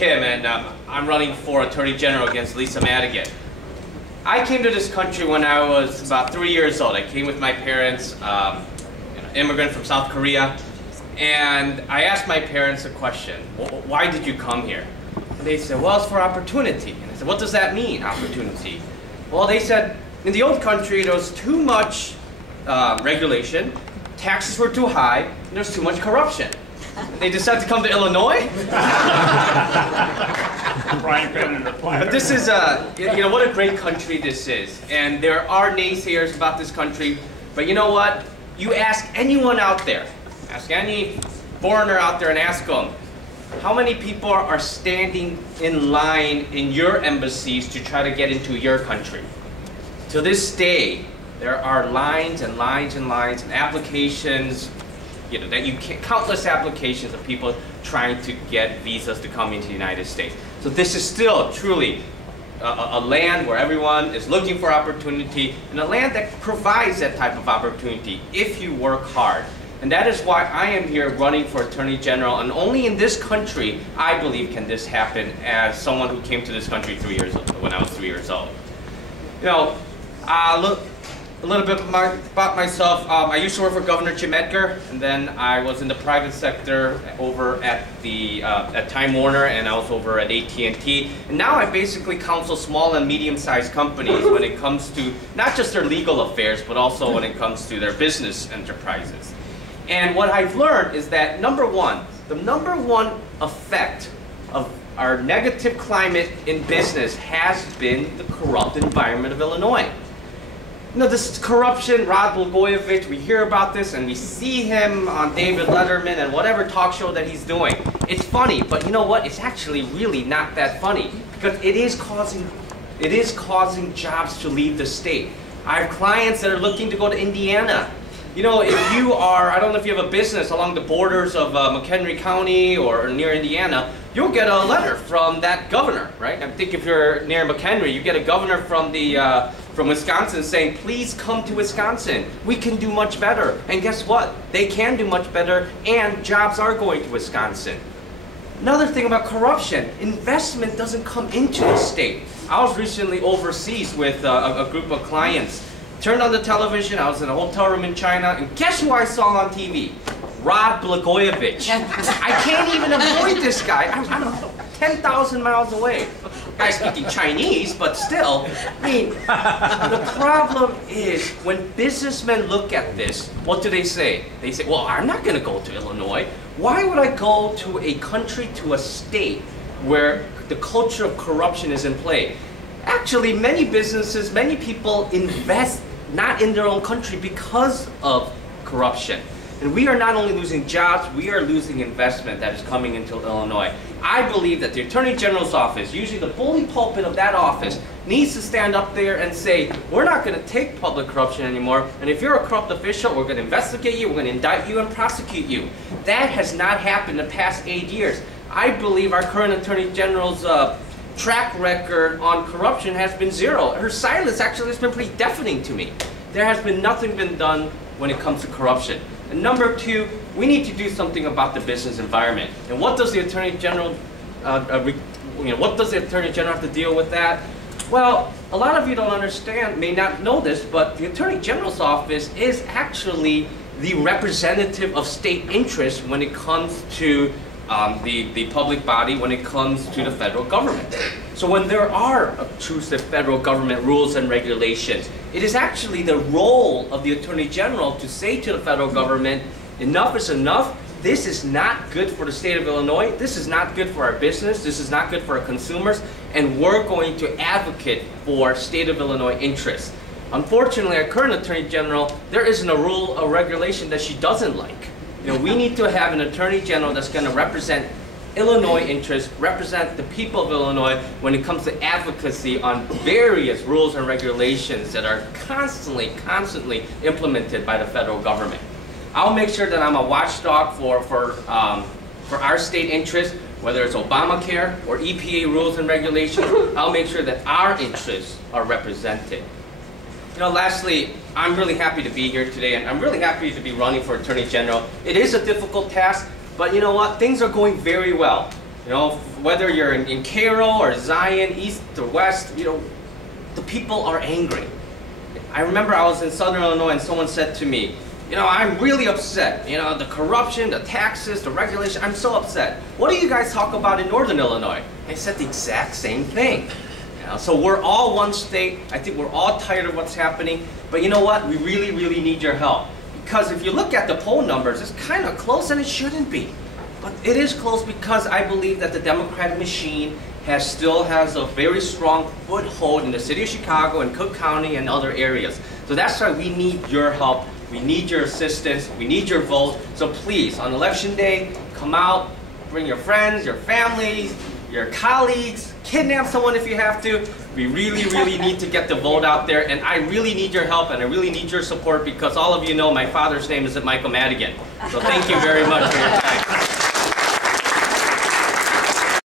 Kim, and I'm running for Attorney General against Lisa Madigan. I came to this country when I was about 3 years old. I came with my parents, immigrant from South Korea, and I asked my parents a question: why did you come here? And they said, well, it's for opportunity. And I said, what does that mean, opportunity? Well, they said, in the old country, there was too much regulation, taxes were too high, and there was too much corruption. And they decided to come to Illinois. But this is, what a great country this is. And there are naysayers about this country, but you know what? You ask anyone out there, ask any foreigner out there and ask them, how many people are standing in line in your embassies to try to get into your country? To this day, there are lines and lines and lines and applications, countless applications of people trying to get visas to come into the United States. So this is still truly a land where everyone is looking for opportunity, and a land that provides that type of opportunity if you work hard. And that is why I am here running for Attorney General, and only in this country, I believe, can this happen as someone who came to this country when I was 3 years old. Look a little bit about myself. I used to work for Governor Jim Edgar, and then I was in the private sector over at Time Warner, and I was over at AT&T. And now I basically counsel small and medium-sized companies when it comes to not just their legal affairs, but also when it comes to their business enterprises. And what I've learned is that, the number one effect of our negative climate in business has been the corrupt environment of Illinois. This corruption, Rod Blagojevich, we hear about this and we see him on David Letterman and whatever talk show that he's doing. It's funny, but you know what? It's actually really not that funny, because it is causing jobs to leave the state. I have clients that are looking to go to Indiana. If you are, I don't know if you have a business along the borders of McHenry County or near Indiana, you'll get a letter from that governor, right? I think if you're near McHenry, you get a governor from Wisconsin saying, please come to Wisconsin. We can do much better. And guess what? They can do much better, and jobs are going to Wisconsin. Another thing about corruption, investment doesn't come into the state. I was recently overseas with a group of clients. Turned on the television, I was in a hotel room in China, and guess who I saw on TV? Rod Blagojevich. I can't even avoid this guy. I'm 10,000 miles away. Guy speaking Chinese, but still. The problem is, when businessmen look at this, what do they say? They say, well, I'm not going to go to Illinois. Why would I go to a country, to a state, where the culture of corruption is in play? Actually, many businesses, many people invest not in their own country because of corruption. And we are not only losing jobs, we are losing investment that is coming into Illinois. I believe that the Attorney General's office, usually the bully pulpit of that office, needs to stand up there and say, we're not going to take public corruption anymore, and if you're a corrupt official, we're going to investigate you, we're going to indict you and prosecute you. That has not happened in the past 8 years. I believe our current Attorney General's track record on corruption has been zero. Her silence actually has been pretty deafening to me. There has been nothing been done when it comes to corruption. And number two, we need to do something about the business environment. And what does the Attorney General, what does the Attorney General have to deal with that? Well, a lot of you don't understand, may not know this, but the Attorney General's office is actually the representative of state interest when it comes to the public body, when it comes to the federal government. So when there are obtrusive federal government rules and regulations, it is actually the role of the Attorney General to say to the federal government, enough is enough. This is not good for the state of Illinois. This is not good for our business. This is not good for our consumers. And we're going to advocate for state of Illinois interests. Unfortunately, our current Attorney General, there isn't a rule or regulation that she doesn't like. We need to have an Attorney General that's going to represent Illinois interests, represent the people of Illinois when it comes to advocacy on various rules and regulations that are constantly implemented by the federal government. I'll make sure that I'm a watchdog for our state interests, whether it's Obamacare or EPA rules and regulations. I'll make sure that our interests are represented. Lastly, I'm really happy to be here today, and I'm really happy to be running for Attorney General. It is a difficult task, but you know what? Things are going very well. whether you're in Cairo or Zion, east or west, you know, the people are angry. I remember I was in Southern Illinois and someone said to me, you know, I'm really upset. You know, the corruption, the taxes, the regulation, I'm so upset. What do you guys talk about in Northern Illinois? I said the exact same thing. You know, so we're all one state. I think we're all tired of what's happening. But you know what? We really, really need your help. Because if you look at the poll numbers, it's kind of close and it shouldn't be. But it is close because I believe that the Democratic machine still has a very strong foothold in the city of Chicago and Cook County and other areas. So that's why we need your help. We need your assistance. We need your vote. So please, on election day, come out, bring your friends, your families, your colleagues, kidnap someone if you have to. We really, really need to get the vote out there, and I really need your help and I really need your support because all of you know my father's name is Michael Madigan. So thank you very much for your time.